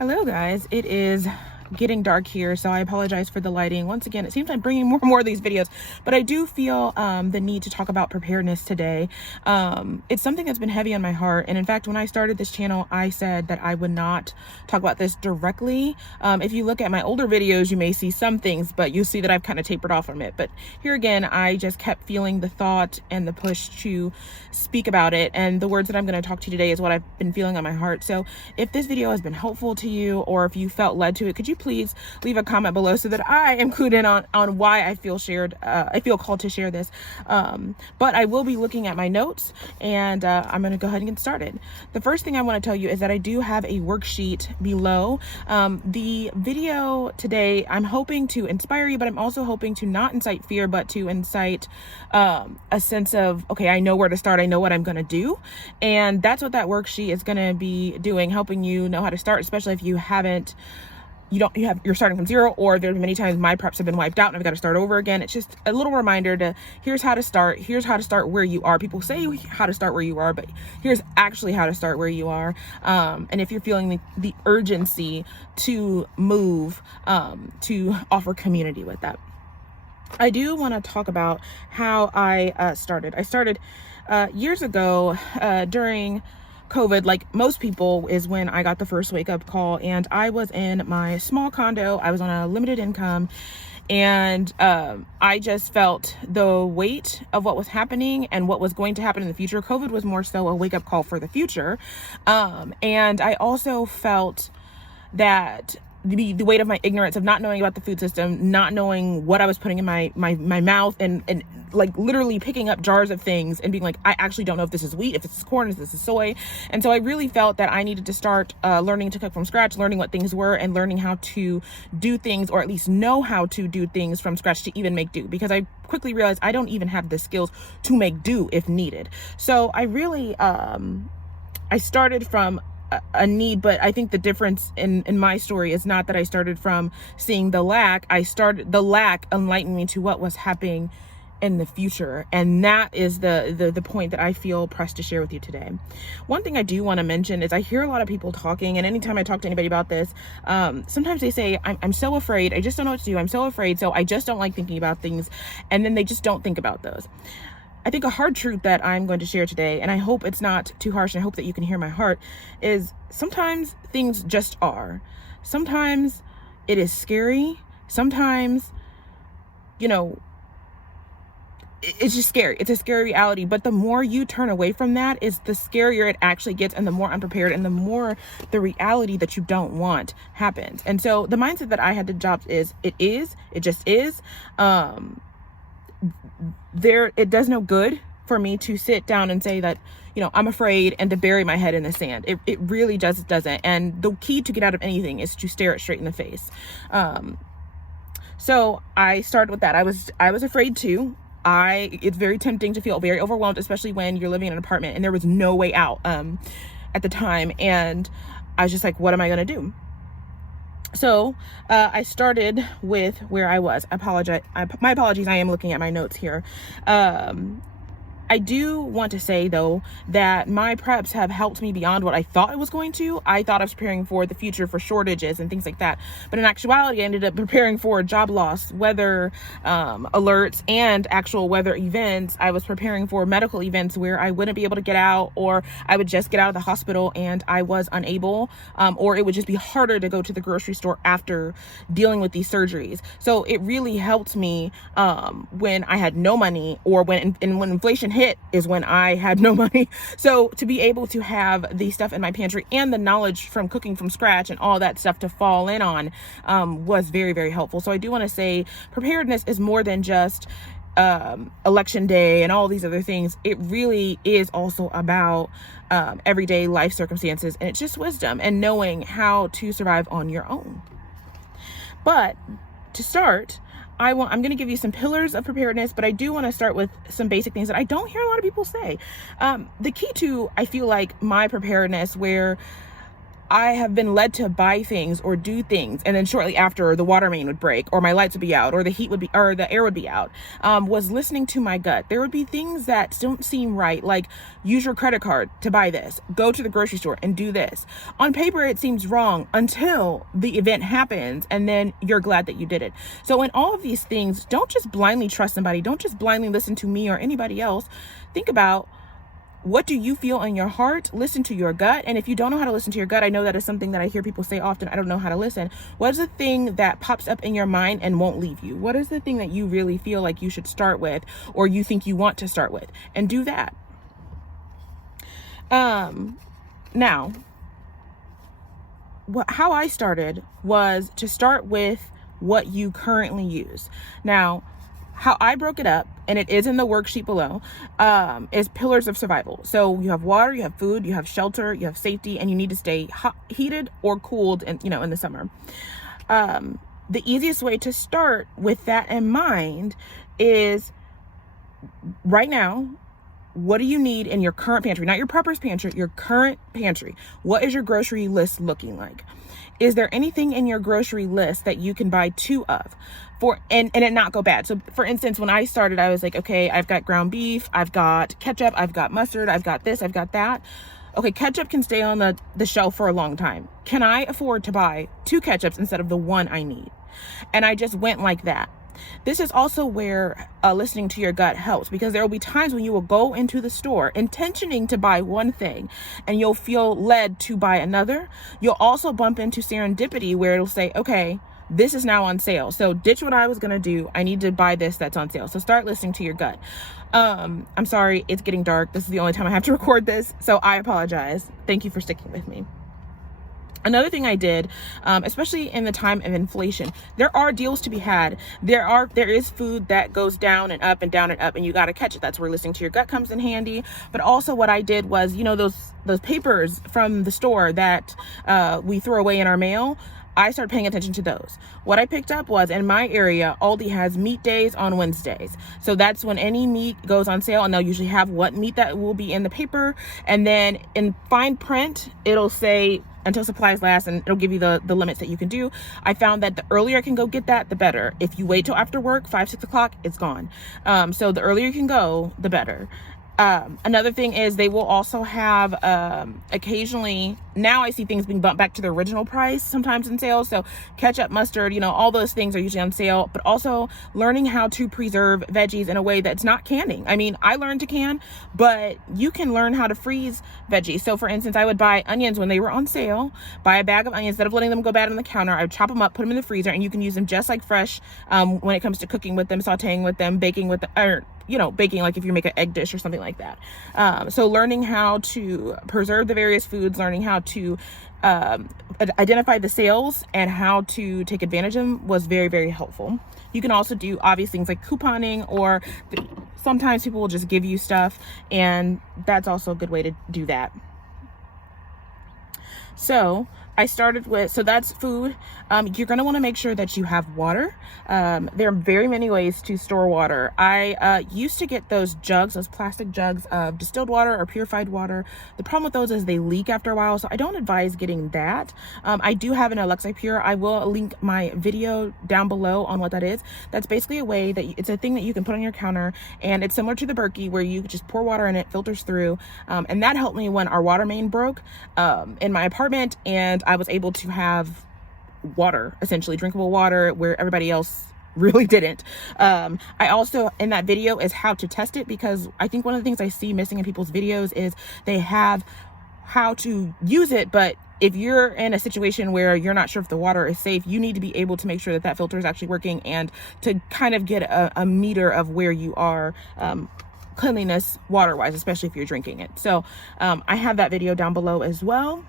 Hello guys, it is getting dark here, so I apologize for the lighting. Once again, it seems I'm bringing more and more of these videos, but I do feel the need to talk about preparedness today. It's something that's been heavy on my heart, and in fact, when I started this channel, I said that I would not talk about this directly. If you look at my older videos, you may see some things, but you'll see that I've kind of tapered off from it. But here again, I just kept feeling the thought and the push to speak about it, and the words that I'm going to talk to you today is what I've been feeling on my heart. So if this video has been helpful to you, or if you felt led to it, could you please leave a comment below so that I am clued in on why I feel called to share this. But I will be looking at my notes, and I'm going to go ahead and get started. The first thing I want to tell you is that I do have a worksheet below. The video today, I'm hoping to inspire you, but I'm also hoping to not incite fear, but to incite a sense of, okay, I know where to start. I know what I'm going to do. And that's what that worksheet is going to be doing, helping you know how to start, especially if you're starting from zero, or there's many times my preps have been wiped out and I've got to start over again. It's just a little reminder to here's how to start where you are. People say how to start where you are, but here's actually how to start where you are. And if you're feeling the urgency to move, to offer community with that. I do want to talk about how I started. I started years ago during COVID, like most people, is when I got the first wake up call, and I was in my small condo. I was on a limited income, and I just felt the weight of what was happening and what was going to happen in the future. COVID was more so a wake up call for the future. And I also felt that the weight of my ignorance of not knowing about the food system, not knowing what I was putting in my mouth, and like literally picking up jars of things and being like, I actually don't know if this is wheat, if this is corn, if this is soy. And so I really felt that I needed to start learning to cook from scratch, learning what things were, and learning how to do things, or at least know how to do things from scratch to even make do, because I quickly realized I don't even have the skills to make do if needed. So I really I started from a need, but I think the difference in my story is not that I started from seeing the lack. The lack enlightened me to what was happening in the future, and that is the point that I feel pressed to share with you today. One thing I do want to mention is I hear a lot of people talking, and anytime I talk to anybody about this, sometimes they say, I'm so afraid, I just don't know what to do, I'm so afraid, so I just don't like thinking about things, and then they just don't think about those. I think a hard truth that I'm going to share today, and I hope it's not too harsh, and I hope that you can hear my heart, is sometimes things just are. Sometimes it is scary. Sometimes, it's just scary. It's a scary reality. But the more you turn away from that, is the scarier it actually gets, and the more unprepared, and the more the reality that you don't want happens. And so the mindset that I had to adopt is, it just is. It does no good for me to sit down and say that, I'm afraid, and to bury my head in the sand. It really doesn't. And the key to get out of anything is to stare it straight in the face. So I started with that. I was afraid too. It's very tempting to feel very overwhelmed, especially when you're living in an apartment and there was no way out at the time. And I was just like, what am I going to do? So I started with where I was. My apologies. I am looking at my notes here. I do want to say, though, that my preps have helped me beyond what I thought it was going to. I thought I was preparing for the future, for shortages and things like that. But in actuality, I ended up preparing for job loss, weather alerts, and actual weather events. I was preparing for medical events where I wouldn't be able to get out, or I would just get out of the hospital and I was unable, or it would just be harder to go to the grocery store after dealing with these surgeries. So it really helped me when I had no money, or when inflation hit is when I had no money. So to be able to have the stuff in my pantry and the knowledge from cooking from scratch and all that stuff to fall in on was very, very helpful. So I do want to say preparedness is more than just election day and all these other things. It really is also about everyday life circumstances, and it's just wisdom and knowing how to survive on your own. But to start, I'm going to give you some pillars of preparedness, but I do want to start with some basic things that I don't hear a lot of people say. The key to, I feel like, my preparedness, where I have been led to buy things or do things, and then shortly after the water main would break, or my lights would be out, or the heat would be, or the air would be out, was listening to my gut. There would be things that don't seem right, like use your credit card to buy this, go to the grocery store and do this. On paper, it seems wrong until the event happens, and then you're glad that you did it. So in all of these things, don't just blindly trust somebody. Don't just blindly listen to me or anybody else. Think about, what do you feel in your heart? Listen to your gut. And if you don't know how to listen to your gut, I know that is something that I hear people say often, I don't know how to listen. What is the thing that pops up in your mind and won't leave you? What is the thing that you really feel like you should start with, or you think you want to start with? And do that. Now, how I started was to start with what you currently use. Now, how I broke it up, and it is in the worksheet below, is pillars of survival. So you have water, you have food, you have shelter, you have safety, and you need to stay heated or cooled, and in the summer. The easiest way to start with that in mind is, right now, what do you need in your current pantry? Not your prepper's pantry, your current pantry. What is your grocery list looking like? Is there anything in your grocery list that you can buy two of and it not go bad? So for instance, when I started, I was like, okay, I've got ground beef, I've got ketchup, I've got mustard, I've got this, I've got that. Okay, ketchup can stay on the shelf for a long time. Can I afford to buy 2 ketchups instead of the one I need? And I just went like that. This is also where listening to your gut helps, because there will be times when you will go into the store intentioning to buy one thing and you'll feel led to buy another. You'll also bump into serendipity where it'll say, okay, this is now on sale, so ditch what I was gonna do. I need to buy this that's on sale. So start listening to your gut. I'm sorry, it's getting dark. This is the only time I have to record this, so I apologize. Thank you for sticking with me. Another thing I did, especially in the time of inflation, there are deals to be had. There is food that goes down and up and down and up, and you got to catch it. That's where listening to your gut comes in handy. But also what I did was, those papers from the store that we throw away in our mail, I started paying attention to those. What I picked up was, in my area, Aldi has meat days on Wednesdays. So that's when any meat goes on sale, and they'll usually have what meat that will be in the paper. And then in fine print, it'll say until supplies last, and it'll give you the limits that you can do. I found that the earlier I can go get that, the better. If you wait till after work, 5-6 o'clock, it's gone. So the earlier you can go, the better. Another thing is they will also have occasionally, now I see things being bumped back to the original price sometimes in sales. So ketchup, mustard, all those things are usually on sale. But also learning how to preserve veggies in a way that's not canning. I mean, I learned to can, but you can learn how to freeze veggies. So for instance, I would buy onions when they were on sale, buy a bag of onions. Instead of letting them go bad on the counter, I would chop them up, put them in the freezer, and you can use them just like fresh when it comes to cooking with them, sauteing with them, baking with them, or baking, like if you make an egg dish or something like that. So learning how to preserve the various foods, learning how to identify the sales and how to take advantage of them was very, very helpful. You can also do obvious things like couponing, or sometimes people will just give you stuff, and that's also a good way to do that. So I started with, so that's food. You're going to want to make sure that you have water. There are very many ways to store water. I used to get those jugs, those plastic jugs of distilled water or purified water. The problem with those is they leak after a while, so I don't advise getting that. I do have an Alexi Pure. I will link my video down below on what that is. That's basically a way that it's a thing that you can put on your counter, and it's similar to the Berkey, where you just pour water in, it filters through. And that helped me when our water main broke in my apartment, and I was able to have water, essentially drinkable water, where everybody else really didn't. I also, in that video, is how to test it, because I think one of the things I see missing in people's videos is they have how to use it, but if you're in a situation where you're not sure if the water is safe, you need to be able to make sure that that filter is actually working, and to kind of get a meter of where you are cleanliness water wise, especially if you're drinking it. So I have that video down below as well.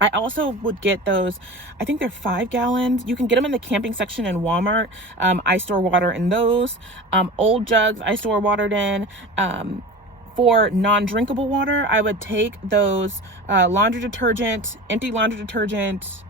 I also would get those, I think they're 5 gallons. You can get them in the camping section in Walmart. I store water in those. Old jugs I store water in. For non-drinkable water, I would take those laundry detergent, empty laundry detergent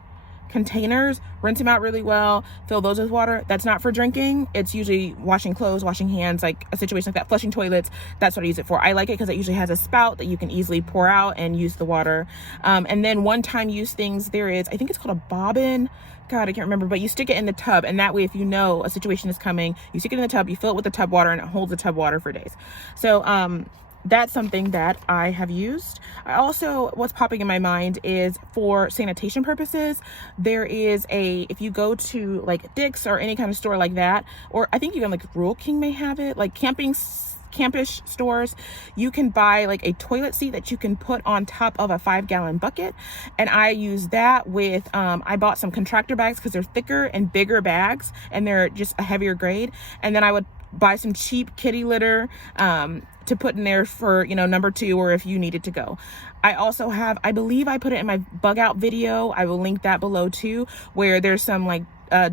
containers, rinse them out really well, fill those with water. That's not for drinking. It's usually washing clothes, washing hands, like a situation like that, flushing toilets. That's what I use it for. I like it because it usually has a spout that you can easily pour out and use the water. And then one-time use things, there is, I think it's called a bobbin. God, I can't remember, but you stick it in the tub, and that way if you know a situation is coming, you stick it in the tub, you fill it with the tub water, and it holds the tub water for days. So that's something that I have used. I also, what's popping in my mind is for sanitation purposes, there is if you go to like Dick's or any kind of store like that, or I think even like Rural King may have it, like campish stores, you can buy like a toilet seat that you can put on top of a 5-gallon bucket. And I use that with, I bought some contractor bags because they're thicker and bigger bags and they're just a heavier grade. And then I would buy some cheap kitty litter to put in there for, number 2, or if you needed to go. I also have, I believe I put it in my bug out video. I will link that below too, where there's some like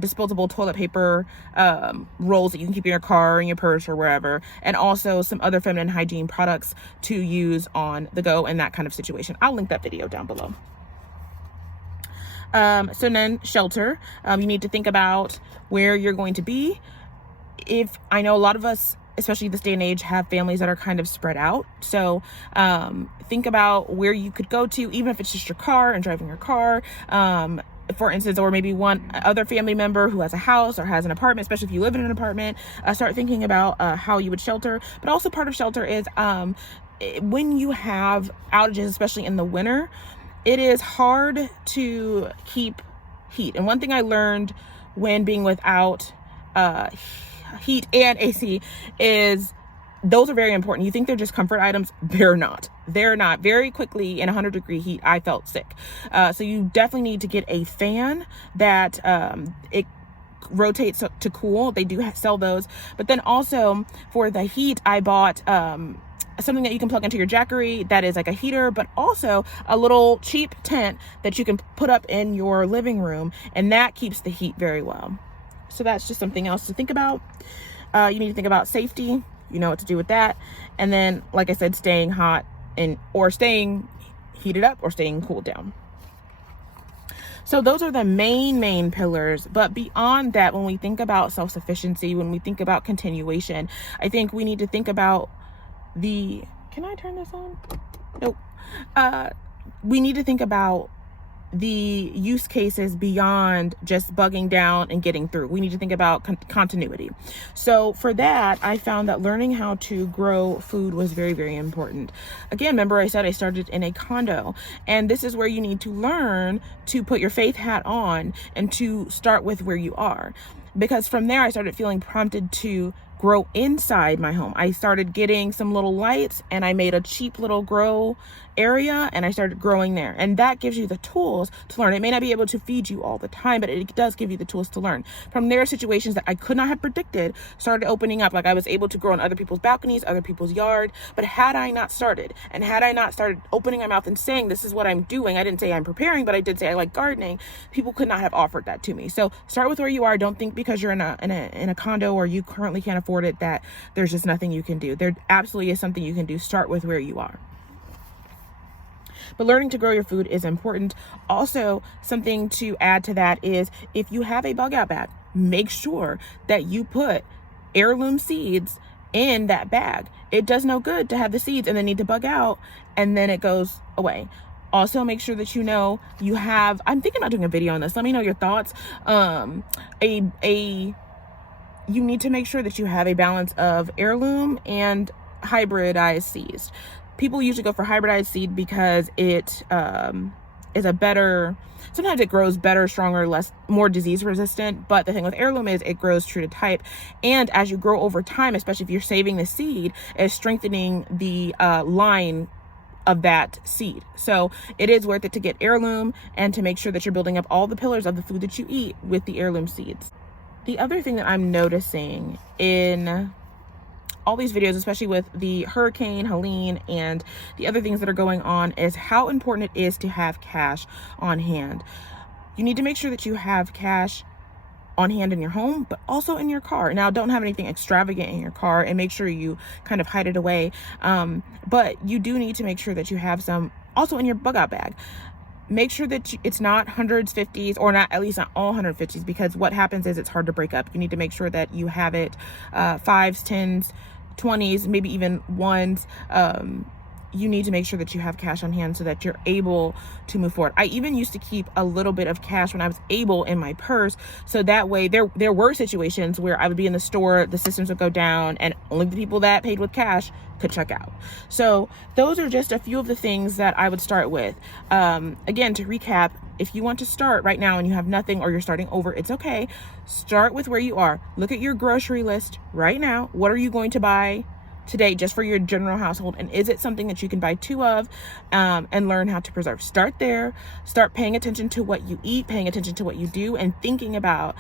disposable toilet paper rolls that you can keep in your car or in your purse or wherever, and also some other feminine hygiene products to use on the go in that kind of situation. I'll link that video down below. So then shelter, you need to think about where you're going to be. If I know a lot of us, especially this day and age, have families that are kind of spread out. So think about where you could go to, even if it's just your car and driving your car. For instance, or maybe one other family member who has a house or has an apartment, especially if you live in an apartment, start thinking about how you would shelter. But also part of shelter is when you have outages, especially in the winter, it is hard to keep heat. And one thing I learned when being without heat and AC is those are very important. You think they're just comfort items. They're not. They're not. Very quickly in 100-degree heat, I felt sick. So you definitely need to get a fan that it rotates to cool. They do sell those. But then also for the heat, I bought something that you can plug into your Jackery that is like a heater, but also a little cheap tent that you can put up in your living room, and that keeps the heat very well. So that's just something else to think about. You need to think about safety. You know what to do with that. And then, like I said, staying hot or staying heated up or staying cooled down. So those are the main pillars. But beyond that, when we think about self-sufficiency, when we think about continuation, I think we need to think about can I turn this on? Nope. We need to think about the use cases beyond just bugging down and getting through. We need to think about continuity. So for that, I found that learning how to grow food was very, very important. Again, remember I said I started in a condo, and this is where you need to learn to put your faith hat on and to start with where you are. Because from there, I started feeling prompted to grow inside my home. I started getting some little lights, and I made a cheap little grow area, and I started growing there. And that gives you the tools to learn. It may not be able to feed you all the time, but it does give you the tools to learn. From there, situations that I could not have predicted started opening up. Like I was able to grow on other people's balconies, other people's yard. But had I not started, and had I not started opening my mouth and saying, this is what I'm doing, I didn't say I'm preparing, but I did say I like gardening, people could not have offered that to me. So start with where you are. Don't think because you're in a condo or you currently can't afford it that there's just nothing you can do. There absolutely is something you can do. Start with where you are. But learning to grow your food is important. Also, something to add to that is if you have a bug out bag, make sure that you put heirloom seeds in that bag. It does no good to have the seeds and then need to bug out and then it goes away. Also, make sure that you have, I'm thinking about doing a video on this. Let me know your thoughts. You need to make sure that you have a balance of heirloom and hybridized seeds. People usually go for hybridized seed because it is a better, sometimes it grows better, stronger, more disease resistant. But the thing with heirloom is it grows true to type. And as you grow over time, especially if you're saving the seed, it's strengthening the line of that seed. So it is worth it to get heirloom and to make sure that you're building up all the pillars of the food that you eat with the heirloom seeds. The other thing that I'm noticing in all these videos, especially with the Hurricane Helene and the other things that are going on, is how important it is to have cash on hand. You need to make sure that you have cash on hand in your home, but also in your car. Now, don't have anything extravagant in your car and make sure you kind of hide it away. But you do need to make sure that you have some also in your bug out bag. make sure that it's not hundreds, 50s, or not, at least not all 150s, because what happens is it's hard to break up. You need to make sure that you have it 5s, 10s, 20s, maybe even ones. You need to make sure that you have cash on hand so that you're able to move forward. I even used to keep a little bit of cash when I was able in my purse, so that way there were situations where I would be in the store, the systems would go down, and only the people that paid with cash could check out. So those are just a few of the things that I would start with. Again, to recap, if you want to start right now and you have nothing, or you're starting over, it's okay. Start with where you are. Look at your grocery list right now. What are you going to buy today just for your general household, and is it something that you can buy two of, and learn how to preserve? Start there. Start paying attention to what you eat, paying attention to what you do, and thinking about,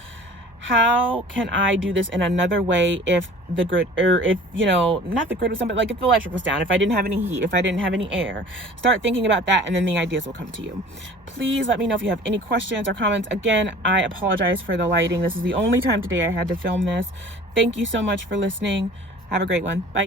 how can I do this in another way if the grid, or if, you know, not the grid was something, like if the electric was down, if I didn't have any heat, if I didn't have any air. Start thinking about that, and then the ideas will come to you. Please let me know if you have any questions or comments. Again, I apologize for the lighting. This is the only time today I had to film this. Thank you so much for listening. Have a great one. Bye.